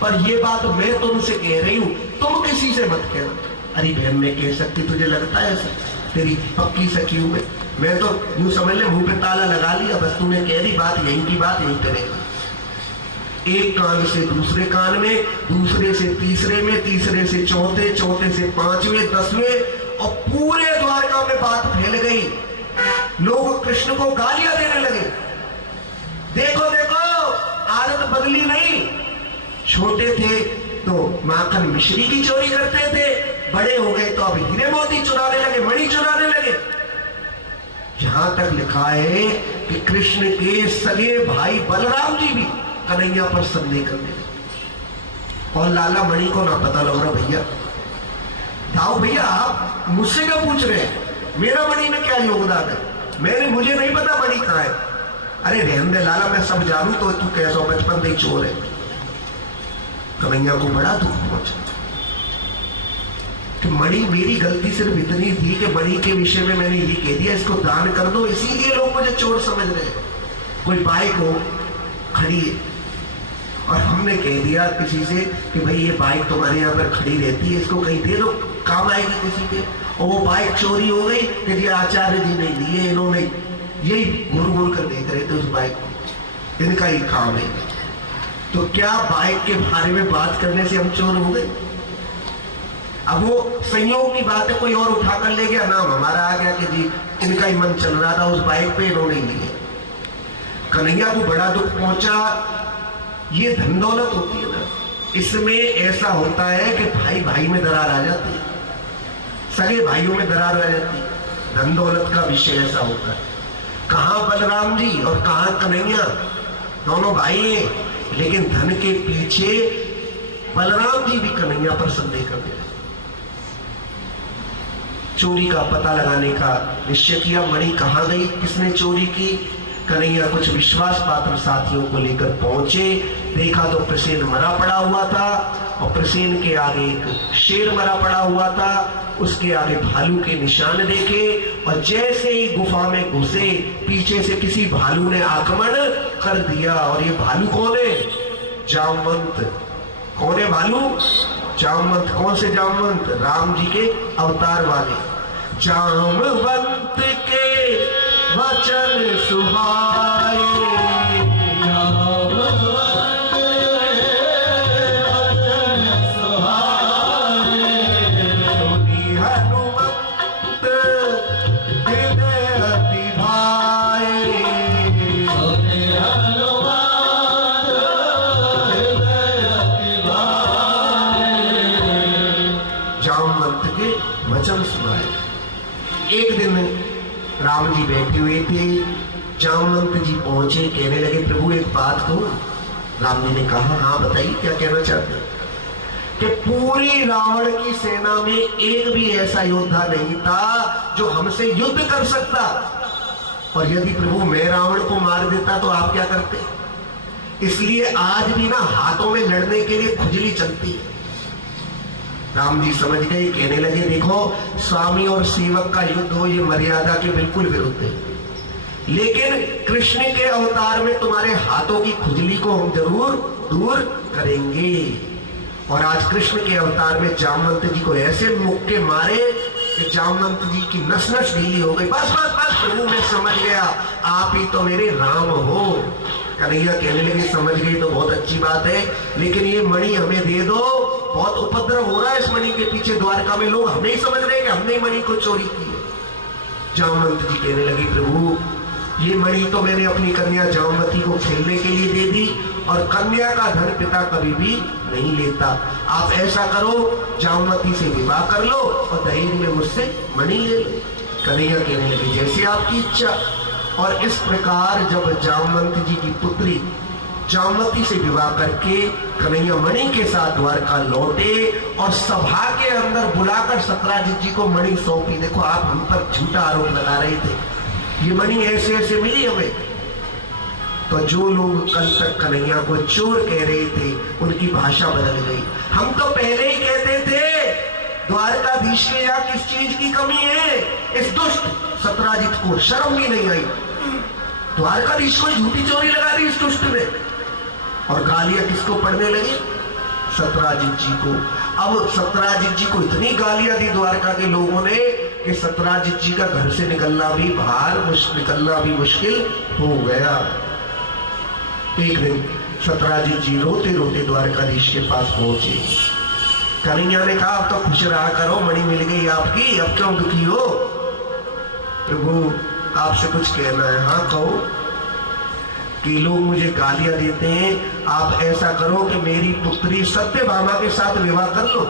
पर ये बात मैं तुमसे कह रही हूं, तुम किसी से मत कहना। अरे बहन मैं कह सकती, तुझे लगता है ऐसा? तेरी पक्की सखी हूं मैं तो यूं समझ ले मुंह पे ताला लगा लिया, बस तूने कह दी बात यहीं की बात यहीं करेगा। एक कान से दूसरे कान में, दूसरे से तीसरे में, तीसरे से चौथे, चौथे से पांचवें, 10वें, और पूरे द्वारका में बात फैल गई। लोग कृष्ण को गालियां देने लगे। देखो देखो आदत बदली नहीं। छोटे थे तो माखन मिश्री की चोरी करते थे, बड़े हो गए तो अब हीरे मोती चुराने लगे, मणि चुराने लगे। यहां तक लिखा है कि कृष्ण के सगे भाई बलराम जी भी कन्हैया पर संदेह करने लगे। और लाला मणि को ना पता लग रहा, भैया दाऊ भैया आप मुझसे क्या पूछ रहे हैं, मेरा मणि में क्या योगदान है, मुझे नहीं पता मणि कहां है। अरे रहने दे लाला, मैं सब जानू तो तू कैसा बचपन से चोर है। कन्हैया को बड़ा दुख पहुंचा कि मणि, मेरी गलती सिर्फ इतनी थी कि मणि के विषय में मैंने ये कह दिया इसको दान कर दो, इसीलिए लोग मुझे चोर समझ रहे हैं। कोई बाइक हो खड़ी है और हमने कह दिया किसी से कि भाई ये बाइक तुम्हारे यहाँ पर खड़ी रहती है, इसको कहीं दे दो, काम आएगी किसी के। और वो बाइक चोरी हो गई कि जी आचार्य जी ने लिए, इन्होंने यही घूर घूर कर देख रहे थे उस बाइक को, इनका ही काम है। तो क्या बाइक के बारे में बात करने से हम चोर हो गए? अब वो संयोग की बात है, कोई और उठा कर ले गया, नाम हमारा आ गया कि जी इनका ही मन चल रहा था उस बाइक पे, इन्होंने लिए। कन्हैया को बड़ा दुख पहुंचा। ये धन दौलत होती है ना, इसमें ऐसा होता है कि भाई भाई में दरार आ जाती है, सगे भाइयों में दरार आ जाती है। धन दौलत का विषय ऐसा होता है। कहां बलराम जी और कहां कन्हैया, दोनों भाई हैं, लेकिन धन के पीछे बलराम जी भी कन्हैया पर संदेह करते हैं। चोरी का पता लगाने का निश्चय किया। मणि कहां गई, किसने चोरी की? कन्हैया कुछ विश्वास पात्र साथियों को लेकर पहुंचे। देखा तो प्रसेन मरा पड़ा हुआ था और प्रसेन के आगे एक शेर मरा पड़ा हुआ था, उसके आगे भालू के निशान देखे। और जैसे ही गुफा में घुसे, पीछे से किसी भालू ने आक्रमण कर दिया। और ये भालू कौन है? जामवंत। कौन है भालू? जामवंत। कौन से जामवंत? राम जी के अवतार वाले जामवंत के वचन सुहाए, जामवंत वचन सुहाए, सुनी हनुमंत हृदय अति भाए, सुनी हनुमंत हृदय अति भाए। जामवंत के वचन सुनाए। एक दिन राम जी बैठे हुए थे, जामवंत जी पहुंचे, कहने लगे प्रभु एक बात कहूं। राम जी ने कहा हाँ बताइए क्या कहना चाहते हैं। कि पूरी रावण की सेना में एक भी ऐसा योद्धा नहीं था जो हमसे युद्ध कर सकता, और यदि प्रभु मैं रावण को मार देता तो आप क्या करते? इसलिए आज भी ना हाथों में लड़ने के लिए खुजली चलती है। राम जी समझ गए, कहने लगे देखो स्वामी और सेवक का युद्ध हो, ये मर्यादा के बिल्कुल विरुद्ध है, लेकिन कृष्ण के अवतार में तुम्हारे हाथों की खुजली को हम जरूर दूर करेंगे। और आज कृष्ण के अवतार में जामवंत जी को ऐसे मुक्के मारे कि जामवंत जी की नस नस ढीली हो गई। बस बस बस प्रभु मैं समझ गया, आप ही तो मेरे राम हो। कन्हैया कहने लगे समझ गई तो बहुत अच्छी बात है, लेकिन ये मणि हमें दे दो, बहुत उपद्रव हो रहा है इस मणि के पीछे द्वारका में, लोग हमें ही समझ रहे हैं कि हमने मणि को चोरी की है। जामवंत जी कहने लगे प्रभु ये मणि तो मैंने अपनी कन्या जामवती को खेलने के लिए दे दी, और कन्या का धन पिता कभी भी नहीं लेता। आप ऐसा करो, जामवती से विवाह कर लो और दहेज में मुझसे मणि ले लो। कन्हैया कहने लगे जैसी आपकी इच्छा। और इस प्रकार जब जामवंत जी की पुत्री जामवती से विवाह करके कन्हैया मणि के साथ द्वारका लौटे और सभा के अंदर बुलाकर सत्राजित जी को मणि सौंपी। देखो आप हम पर झूठा आरोप लगा रहे थे, ये मणि ऐसे ऐसे मिली हमें। तो जो लोग कल तक कन्हैया को चोर कह रहे थे उनकी भाषा बदल गई। हम तो पहले ही कहते थे द्वारकाधीश के यहाँ किस चीज की कमी है। इस दुष्ट सत्राजित को शर्म भी नहीं आई, द्वारकाधीश को झूठी चोरी लगा दी इस दुष्ट ने। और गालियां किसको पड़ने लगी? सत्राजित जी को। अब सत्राजित जी को इतनी गालियां दी द्वारका के लोगों ने कि सत्राजित जी का घर से निकलना भी मुश्किल हो गया। एक दिन सत्राजित जी रोते रोते द्वारकाधीश के पास पहुंचे। कन्हैया ने कहा अब तो खुश रहा करो, मणि मिल गई आपकी, अब क्यों दुखी हो? प्रभु आपसे कुछ कहना है। हाँ कहो। कि लोग मुझे गालियां देते हैं, आप ऐसा करो कि मेरी पुत्री सत्यभामा के साथ विवाह कर लो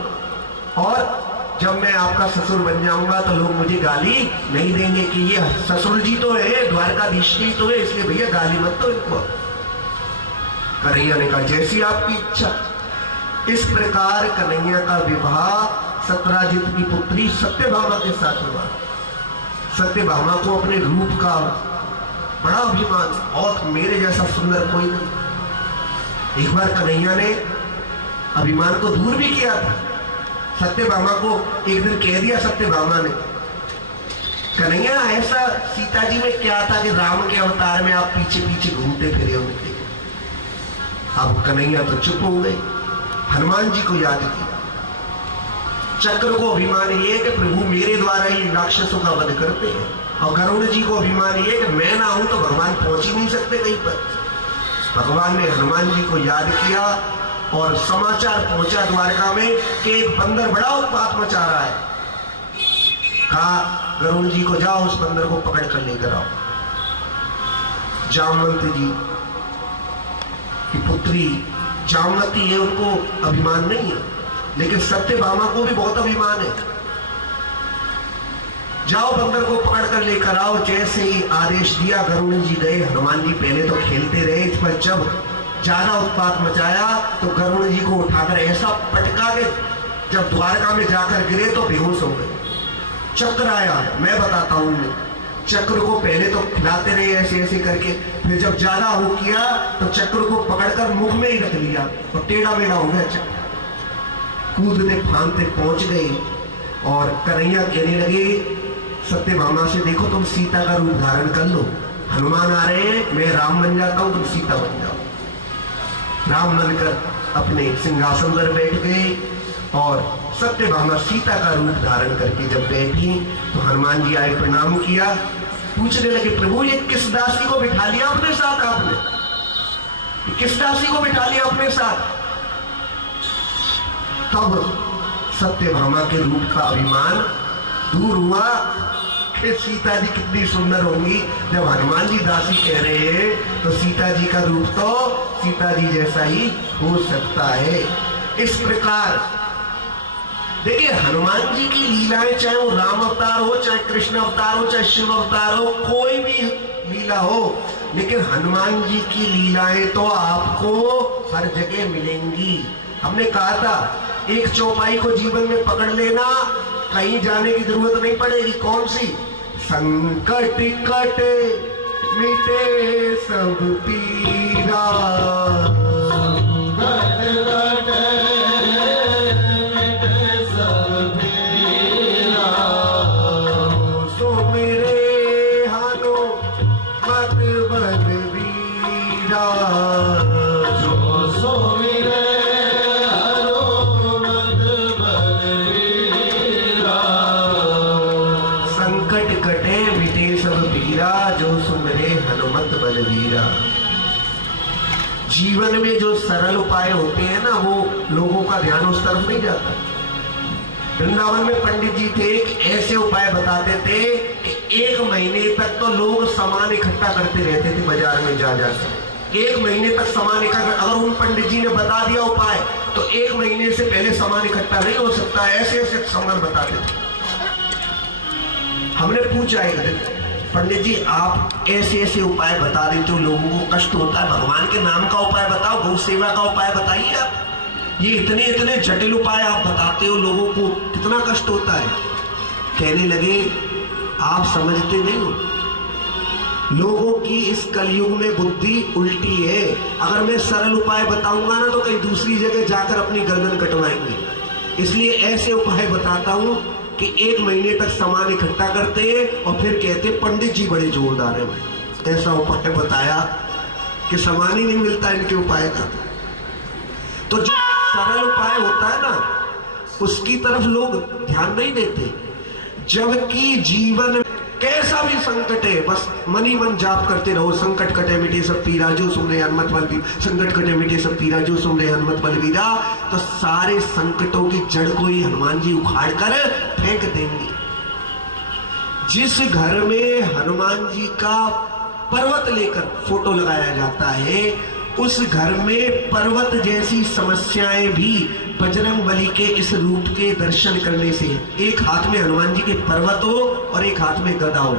और जब मैं आपका ससुर बन जाऊंगा तो लोग मुझे गाली नहीं देंगे कि ये ससुर जी तो है, द्वारकाधीश जी तो है, इसलिए भैया गाली मत दो इनको। कन्हैया ने कहा जैसी आपकी इच्छा। इस प्रकार कन्हैया का विवाह सत्राजित की पुत्री सत्यभामा के साथ हुआ। सत्यभामा को अपने रूप का बड़ा अभिमान, और मेरे जैसा सुंदर कोई नहीं। एक बार कन्हैया ने अभिमान को दूर भी किया था। सत्यभामा को एक दिन कह दिया सत्यभामा ने, कन्हैया ऐसा सीता जी में क्या था कि राम के अवतार में आप पीछे पीछे घूमते फिरे होते। अब कन्हैया तो चुप हो गए। हनुमान जी को याद किया। चक्र को अभिमान ये कि प्रभु मेरे द्वारा ही राक्षसों का वध करते हैं, और गरुड़ जी को अभिमान ये कि मैं ना हूं तो भगवान पहुंच ही नहीं सकते कहीं पर। भगवान ने हनुमान जी को याद किया और समाचार पहुंचा द्वारका में कि एक बंदर बड़ा उत्पात मचा रहा है। कहा गरुड़ जी को जाओ उस बंदर को पकड़ कर लेकर आओ। जामवंत जी की पुत्री जामवती है, उनको अभिमान नहीं है, लेकिन सत्यभामा को भी बहुत अभिमान है। जाओ बंदर को पकड़ कर लेकर आओ। जैसे ही आदेश दिया गरुड़ जी गए। हनुमान जी पहले तो खेलते रहे, इस पर जब ज्यादा उत्पात मचाया तो गरुड़ जी को उठाकर ऐसा पटका के जब द्वारका में जाकर गिरे तो बेहोश हो गए। चक्र आया, मैं बताता हूं उन्हें। चक्र को पहले तो खिलाते रहे ऐसे ऐसे करके, फिर जब ज्यादा हो किया तो चक्र को पकड़कर मुख में ही रख लिया और टेढ़ा मेढ़ा हो गया चक्र। कूदते फांदते पहुंच गए और कन्हैया कहने लगे सत्यभामा से, देखो तुम सीता का रूप धारण कर लो, हनुमान आ रहे हैं, मैं राम बन जाता हूं, तुम सीता बन जाओ। राम बनकर अपने सिंहासन पर बैठ गए और सत्यभामा सीता का रूप धारण करके जब बैठी तो हनुमान जी आए, प्रणाम किया, पूछने लगे प्रभु ये किस दासी को बिठा लिया अपने साथ आपने? किस दासी को बिठा लिया अपने साथ? तब सत्यभामा के रूप का अभिमान दूर हुआ कि सीता जी कितनी सुंदर होंगी। जब हनुमान जी दासी कह रहे हैं तो सीता जी का रूप तो सीता जी जैसा ही हो सकता है। इस प्रकार देखिए हनुमान जी की लीलाएं, चाहे वो राम अवतार हो, चाहे कृष्ण अवतार हो, चाहे शिव अवतार हो, कोई भी लीला हो, लेकिन हनुमान जी की लीलाएं तो आपको हर जगह मिलेंगी। हमने कहा था एक चौपाई को जीवन में पकड़ लेना, कहीं जाने की जरूरत नहीं पड़ेगी। कौन सी? संकट कटे मिटे सब पीरा, संकट कटे मिटे सब पीरा, सो मेरे हानो मत बलवीरा, सो मेरे जो सुमरे हनुमत बलवीरा। जीवन में जो सरल उपाय होते हैं ना, वो लोगों का ध्यान उस तरफ नहीं जाता। वृंदावन में पंडित जी थे, ऐसे उपाय बताते थे कि 1 महीने तक तो लोग सामान इकट्ठा करते रहते थे बाजार में जा जाकर। 1 महीने तक सामान इकट्ठा, अगर उन पंडित जी ने बता दिया उपाय तो 1 महीने से पहले सामान इकट्ठा नहीं हो सकता, ऐसे ऐसे सामान बताते थे। हमने पूछा एक दिन, पंडित जी आप ऐसे ऐसे उपाय बता देते हो, लोगों को कष्ट होता है, भगवान के नाम का उपाय बताओ, गौ सेवा का उपाय बताइए आप, ये इतने इतने जटिल उपाय आप बताते हो, लोगों को कितना कष्ट होता है। कहने लगे आप समझते नहीं हो, लोगों की इस कलयुग में बुद्धि उल्टी है। अगर मैं सरल उपाय बताऊंगा ना तो कहीं दूसरी जगह जाकर अपनी गर्दन कटवाएंगे, इसलिए ऐसे उपाय बताता हूं कि 1 महीने तक सामान इकट्ठा करते हैं और फिर कहते पंडित जी बड़े जोरदार है भाई। ऐसा उपाय बताया कि सामान ही नहीं मिलता इनके उपाय का। तो जो सरल उपाय होता है ना उसकी तरफ लोग ध्यान नहीं देते, जबकि जीवन में कैसा भी संकट है बस मन ही मन जाप करते रहो, संकट कटे मिटे सब पीरा जो सुमरे हनुमत बलवीर, संकट कटे मिटे सब पीरा जो सुमरे हनुमत बलवीरा। तो सारे संकटों की जड़ को ही हनुमान जी उखाड़ कर फेंक देंगे। जिस घर में हनुमान जी का पर्वत लेकर फोटो लगाया जाता है उस घर में पर्वत जैसी समस्याएं भी बजरंग बली के इस रूप के दर्शन करने से, एक हाथ में हनुमान जी के पर्वत हो और एक हाथ में गदा हो।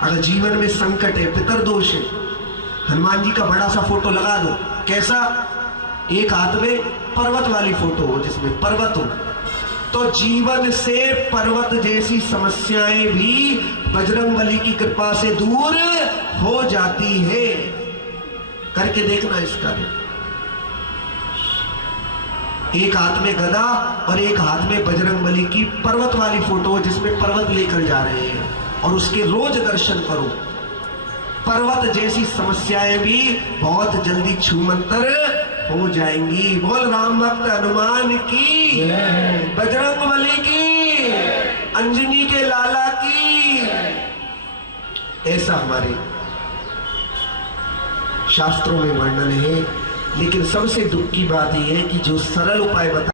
अगर जीवन में संकट है, पितरदोष है, हनुमान जी का बड़ा सा फोटो लगा दो, कैसा, एक हाथ में पर्वत वाली फोटो हो जिसमें पर्वत हो, तो जीवन से पर्वत जैसी समस्याएं भी बजरंग बली की कृपा से दूर हो जाती है। करके देखना इसका, एक हाथ में गदा और एक हाथ में बजरंग बली की पर्वत वाली फोटो जिसमें पर्वत लेकर जा रहे हैं, और उसके रोज दर्शन करो। पर्वत जैसी समस्याएं भी बहुत जल्दी छूमंतर हो जाएंगी। बोल राम भक्त हनुमान की, बजरंग बली की, अंजनी के लाला की। ऐसा हमारे शास्त्रों में वर्णन है। लेकिन सबसे दुख की बात यह है कि जो सरल उपाय बता